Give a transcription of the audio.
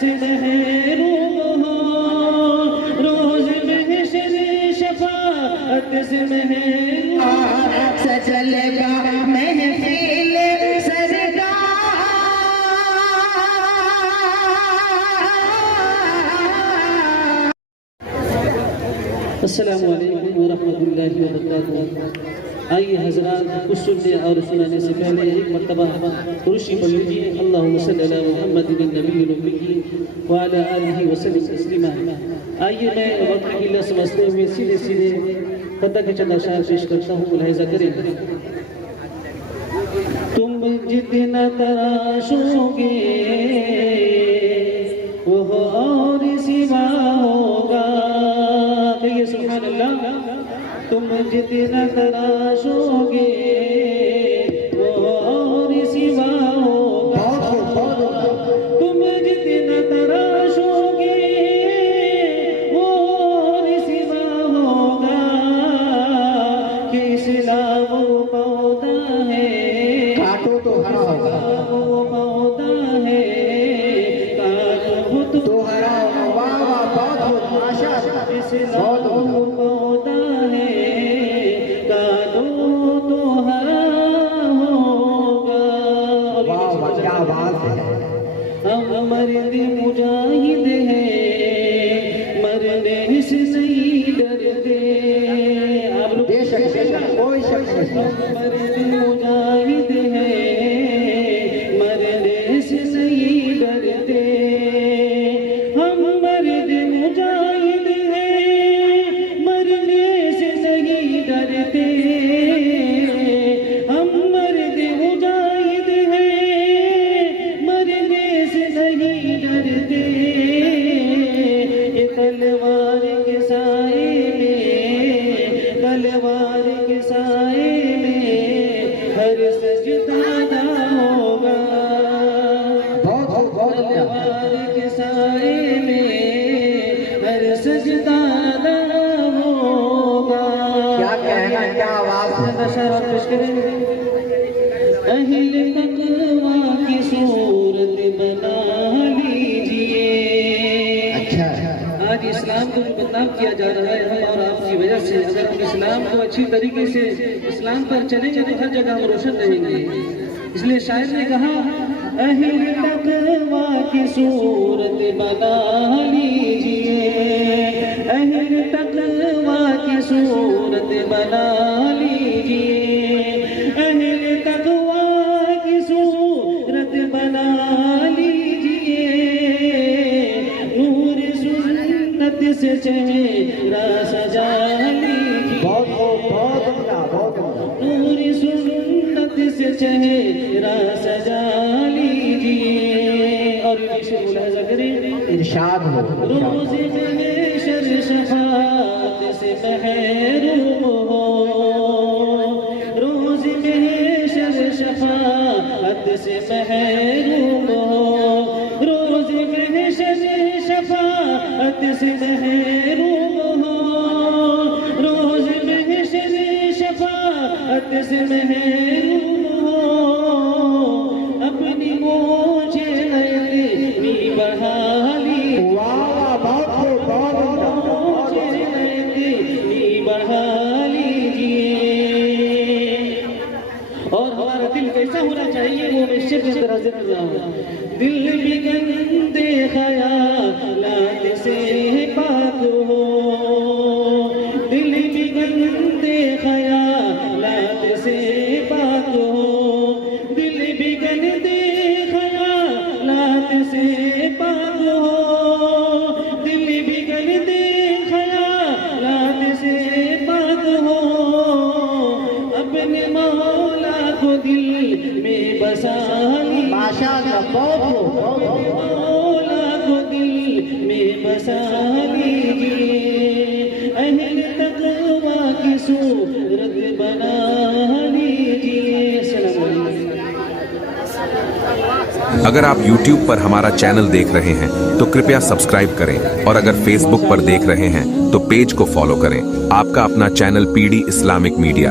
سے محروم ہو، روز محشر شفاعت سے محروم ہو، سجل گا محفل سرکار۔ السلام علیکم ورحمۃ اللہ وبرکاتہ۔ آئیے حضرات، کچھ سننے اور سنانے سے پہلے ایک مرتبہ درود پڑھ لیجیے۔ اللہم صلی علی محمد النبی الامی وعلی آلہ وسلم تسلیما۔ آئیے میں وقت کی اللہ سمجھتے ہوئے سیدھے سیدھے قطع کے چند اشعار پیش کرتا ہوں، ملاحظہ کریں۔ تم جتنا تراشو گے وہ اور سوا ہوگا، کہیے سبحان اللہ۔ تم جتنا تراشو گے وہ اور سوا ہوگا، تم جتنا تراشو گے وہ اور سوا ہوگا، کہ اسلام وہ پودا ہے کاٹو تو ہرا ہوگا، وہ پودا ہے کاٹو تو ہرا ہوگا۔ واہ واہ، بہت بہت ماشاء اللہ، اسلام بہت وہ پودا ہے کاٹو تو ہرا ہوگا۔ واہ واہ، کیا بات ہے۔ ہم مرد مجاہد ہیں، مرنے سے نہیں ڈرتے۔ آپ لوگ بے شک بے شک، کوئی شک نہیں۔ ہم مرد مجاہد ہیں، مرنے سے نہیں ڈرتے۔ ہم مرد مجاہد ہیں، مرنے سے نہیں ڈرتے۔ ہم مرد مجاہد ہیں، مرنے سے نہیں ڈرتے۔ یہ تلوار کے سائے میں، تلوار کے سائے میں ہر سجدہ ادا ہوگا، بہت بہت تلوار کے سائے میں ہر سجدہ ادا ہوگا۔ کیا کہنا، کیا آواز ہے۔ اشارہ پیش کریں۔ اہل تقوی کی صورت بنا لیجئے۔ اچھا، آج اسلام کو جو بدنام کیا جا رہا ہے ہم اور آپ کی وجہ سے، اگر ہم اسلام کو اچھی طریقے سے اسلام پر چلیں گے تو ہر جگہ ہم روشن رہیں گے۔ اس لیے شاعر نے کہا اہل تقوی کی صورت بنا لیجئے، اہل تقوی کی صورت بنا لیجئے، اہل تقوی کی صورت بنا لیجئے، نور سنت سے چہرہ سجا لیجئے، بہت بہت عمدہ، بہت عمدہ۔ نور سنت سے چہرہ سجا لیجئے۔ اور یہ شعر ملاحظہ کریں۔ ارشاد ہو۔ روز محشر شفاعت سے محروم ہو، روز محشر شفاعت سے محروم ہو، روز محشر شفاعت سے محروم ہو، روز محشر شفاعت سے محروم ہو، اپنی مونچھ علمی بڑھا لی، واہ واہ، بہت عمدہ، بہت علمی بڑھا لیجئے۔ اور ہمارا دل کیسا ہونا چاہیے وہ میں شب اندر حاضر کر رہا ہوں۔ دل بھی گندے خیالات سے پاک ہو، دل بھی گندے خیالات سے پاک ہو، دل بھی گندے خیالات سے پاک ہو، دل بھی گندے خیالات سے پاک ہو، اپنے مولا کو دل میں بسا لی، ماشاء اللہ، بہت مولا کو دل میں بسا لیجئے، اہل تقوی کی صورت بنا لیجئے۔ السلام علیکم۔ اگر آپ YouTube پر ہمارا چینل دیکھ رہے ہیں تو کرپیا سبسکرائب کریں، اور اگر فیس بک پر دیکھ رہے ہیں تو پیج کو فالو کریں۔ آپ کا اپنا چینل PD اسلامک میڈیا۔